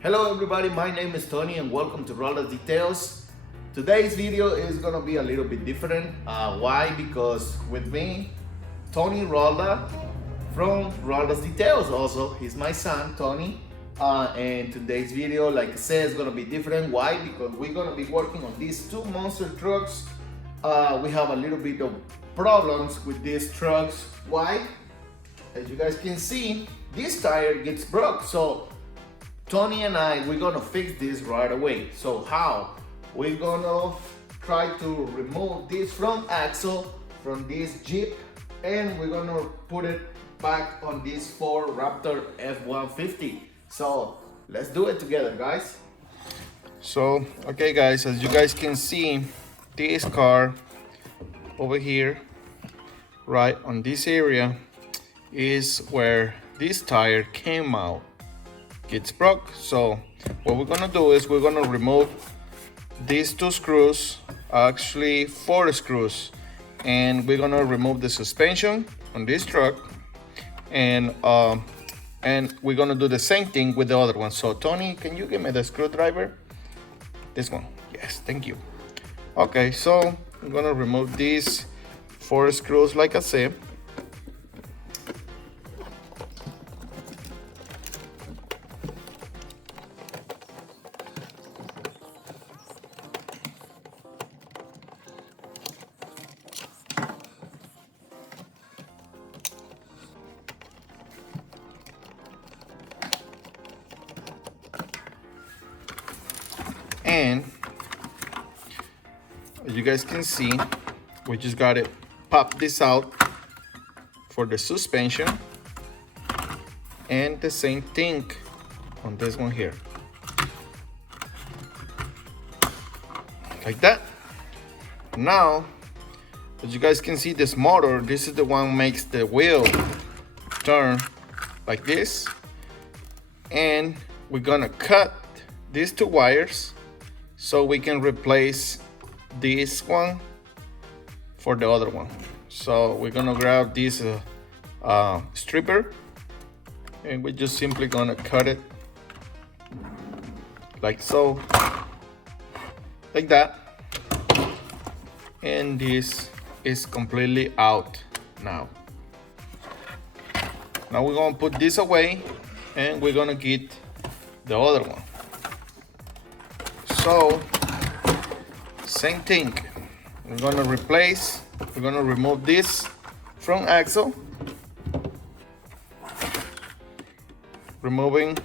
Hello everybody, my name is Tony and welcome to Rolda's Details. Today's video is gonna be a little bit different. Why? Because with me, Tony Rolda from Rolda's Details also. He's my son, Tony. And today's video, like I said, is gonna be different. Why? Because we're gonna be working on these two monster trucks. We have a little bit of problems with these trucks. Why? As you guys can see, this tire gets broke. So Tony and we're gonna fix this right away. So how? We're gonna try to remove this front axle from this Jeep and we're gonna put it back on this Ford Raptor F-150. So let's do it together, guys. So, okay guys, as you guys can see, this car over here, right on this area, is where this tire came out. It's broke. So what we're gonna do is we're gonna remove these two screws, actually 4 screws, and we're gonna remove the suspension on this truck, and we're gonna do the same thing with the other one. So Tony, can you give me the screwdriver? This one. Yes, thank you. Okay, so I'm gonna remove these 4 screws like I said. And as you guys can see, we just got to pop this out for the suspension, and the same thing on this one here, like that. Now, as you guys can see, this motor, this is the one makes the wheel turn like this, and we're gonna cut these 2 wires so we can replace this one for the other one. So we're gonna grab this stripper and we're just simply gonna cut it like so, like that, and this is completely out now. Now we're gonna put this away and we're gonna get the other one. So same thing, we're gonna remove this front axle, removing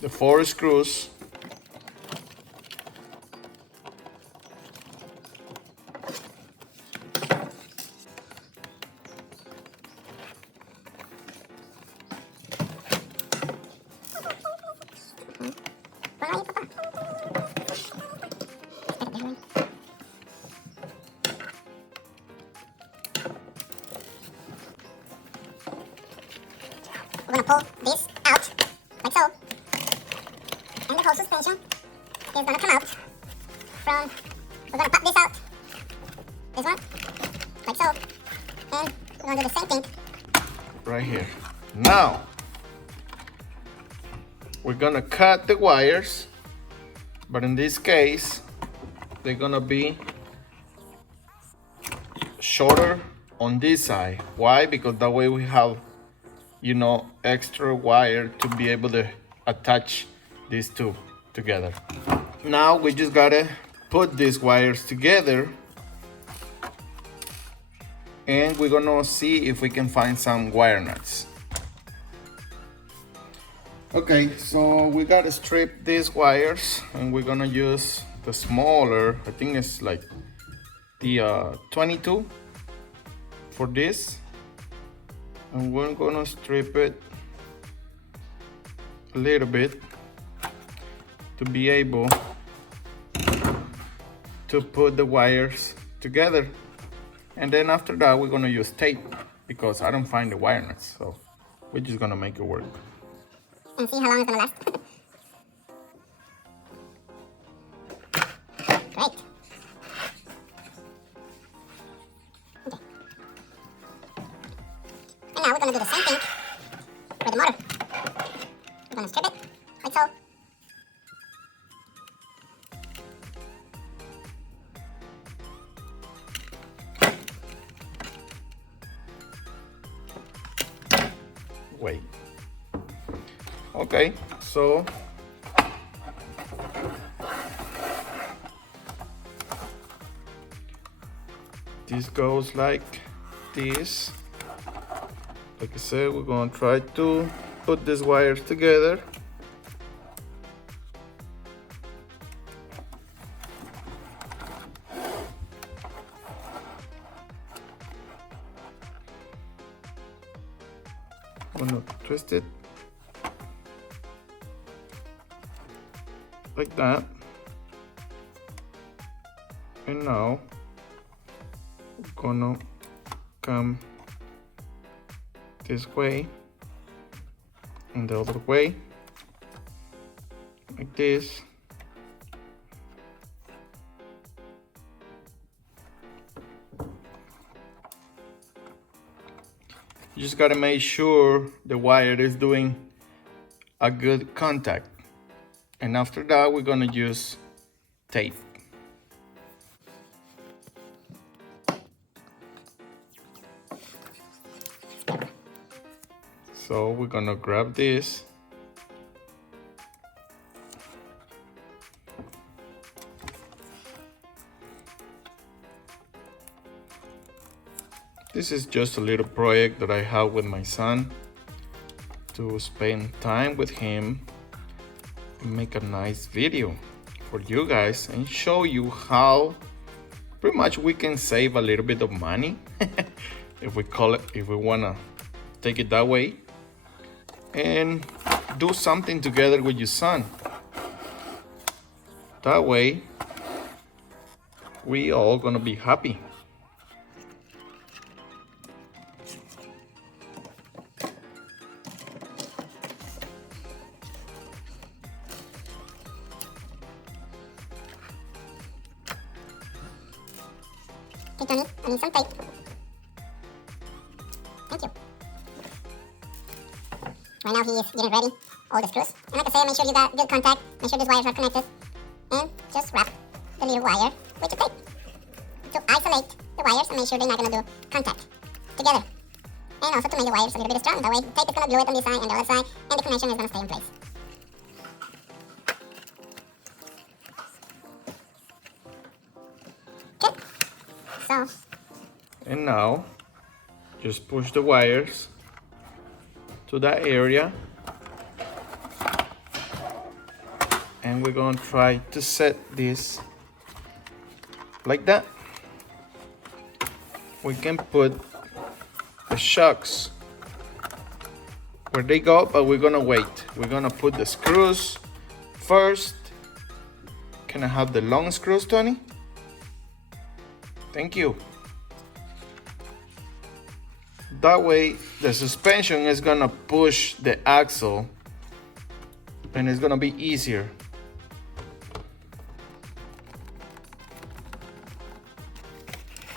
the 4 screws, we're gonna pull this out, like so, and the whole suspension is gonna come out from, we're gonna pop this out, this one, like so, and we're gonna do the same thing right here. Now, we're gonna cut the wires, but in this case, they're gonna be shorter on this side. Why? Because that way we have, you know, extra wire to be able to attach these two together. Now we just gotta put these wires together and we're gonna see if we can find some wire nuts. Okay, so we gotta strip these wires and we're gonna use the smaller, I think it's like the 22 for this, and we're gonna strip it a little bit to be able to put the wires together. And then after that we're gonna use tape because I don't find the wire nuts, so we're just gonna make it work and see how long it's gonna last. Great. Okay. now we're gonna do the same thing with the motor. We're gonna strip it, like so. Wait. Okay, so this goes like this. Like I said, we're gonna try to put these wires together. I'm gonna twist it like that, and now we're gonna come this way and the other way, like this. You just gotta make sure the wire is doing a good contact. And after that, we're gonna use tape. So we're gonna grab this. This is just a little project that I have with my son to spend time with him and make a nice video for you guys and show you how pretty much we can save a little bit of money if we wanna take it that way, and do something together with your son. That way we all gonna be happy. Okay, Tony, I need some tape. Thank you. Right now he is getting ready all the screws. And like I said, make sure you got good contact, make sure these wires are connected, and just wrap the little wire with your tape to isolate the wires and make sure they're not going to do contact together. And also to make the wires a little bit strong. That way the tape is going to glue it on this side and the other side, and the connection is going to stay in place. Okay. So. And now just push the wires to that area, and we're gonna try to set this like that. We can put the shocks where they go, but we're gonna wait. We're gonna put the screws first. Can I have the long screws, Tony? Thank you. That way the suspension is gonna push the axle and it's gonna be easier.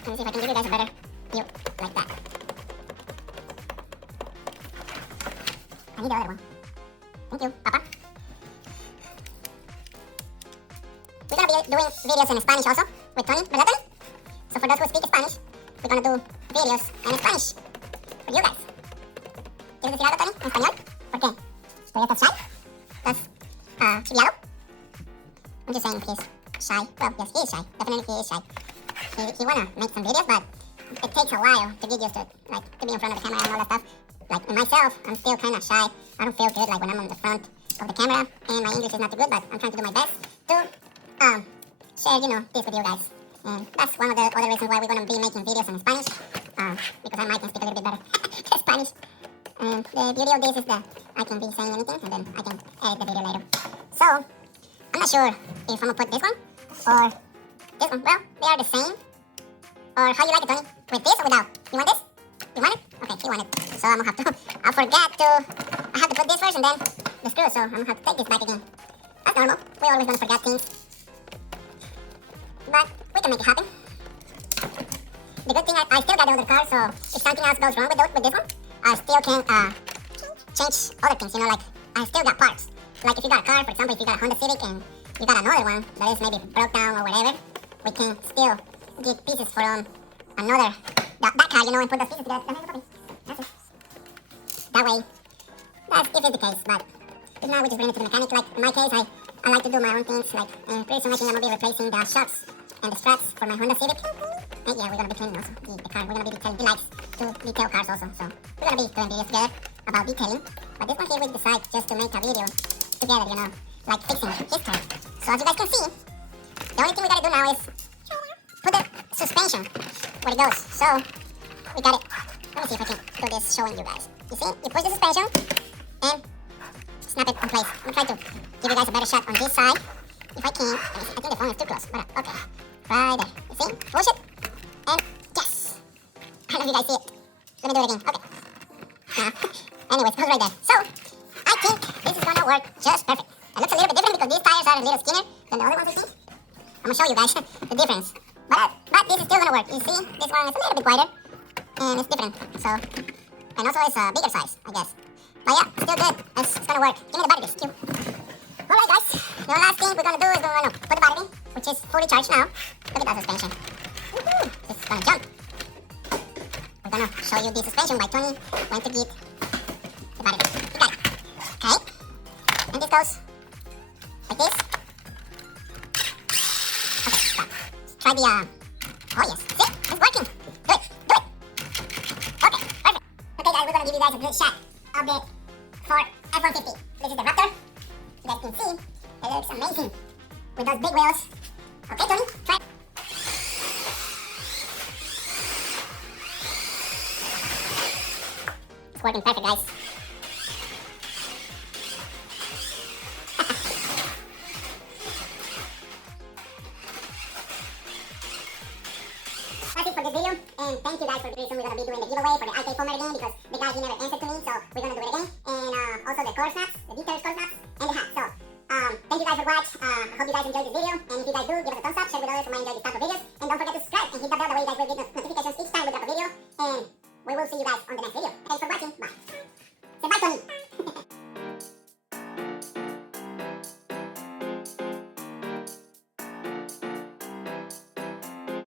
Let me see if I can give you guys a better view like that. I need the other one. Thank you, Papa. We're gonna be doing videos in Spanish also with Tony, ¿verdad, Tony? So for those who speak Spanish, we're gonna do videos in Spanish for you guys. ¿Quieres decir algo, Tony, en español? ¿Por qué? ¿Todavía estás shy? ¿Estás chiviado? I'm just saying he's shy. Well, yes, he is shy. Definitely he is shy. He wanna make some videos, but it takes a while to get used to it, like to be in front of the camera and all that stuff. Like myself, I'm still kind of shy. I don't feel good like when I'm on the front of the camera, and my English is not too good, but I'm trying to do my best to share, this with you guys. And that's one of the other reasons why we're gonna be making videos in Spanish, because I might can speak a little bit better Spanish. And the beauty of this is that I can be saying anything, and then I can edit the video later. So I'm not sure if I'm gonna put this one or this one. Well, they are the same. Or how you like it, Tony? With this or without? You want this? You want it? Okay, he want it. So I'm gonna have to, I have to put this first and then the screw, so I'm gonna have to take this back again. That's normal. We're always gonna forget things. But we can make it happen. The good thing, I still got the other car, so if something else goes wrong with this one, I still can change other things, you know, like I still got parts. Like if you got a car, for example, if you got a Honda Civic and you got another one that is maybe broke down or whatever, we can still get pieces from another, that car, you know, and put those pieces together. That's it. That way, that's if it's the case, but if not, we just bring it to the mechanic. Like in my case, I like to do my own things, like pretty soon I think I'm gonna be replacing the shocks and the struts for my Honda Civic. And yeah, we're gonna be cleaning also the car. We're gonna be detailing. He likes to detail cars also, so we're gonna be doing videos together about detailing. But this one here we decide just to make a video together, you know, like fixing his car. So as you guys can see, the only thing we gotta do now is put the suspension where it goes. So we got it. Let me see if I can do this showing you guys. You see, you push the suspension and snap it in place. I'm trying to give you guys a better shot on this side. If I can, let me see. I think the phone is too close, but okay. Right there. You see? Push it. And yes! I don't know if you guys see it. Let me do it again. Okay. Anyways, it goes right there. So, I think this is gonna work just perfect. It looks a little bit different because these tires are a little skinnier than the other ones you see. I'm gonna show you guys the difference. But this is still gonna work. You see, this one is a little bit wider. And it's different. So, and also it's a bigger size, I guess. But yeah, still good. It's gonna work. Give me the battery. Thank you. Alright guys, the last thing we're gonna do is we're gonna put the battery, which is fully charged now. Look at that suspension. Woohoo! This is gonna jump. We're gonna show you the suspension by Tony when to get the battery. You got it. Okay. And this goes like this. Okay, stop. Try the oh yes, see? It's working. Do it. Do it. Okay, perfect. Okay guys, we're gonna give you guys a good shot of the Ford F-150. This is the Raptor. You guys can see, it looks amazing with those big wheels. Okay, Tony, try it. It's working perfect, guys. That's it for this video, and thank you guys for the reason we're going to be doing the giveaway for the IK Foamer again because the guy, he never answered to me, so we're going to do it again. And also the core snaps, the detailed core snaps, and the hat. So, thank you guys for watching. I hope you guys enjoyed this video, and if you guys do, give us a thumbs up, share with others who might enjoy this type of videos, and don't forget to subscribe and hit that bell, that way you guys will get notifications each time we drop a video, and we will see you guys on the next video. Thanks for watching, bye. Say bye, Tony.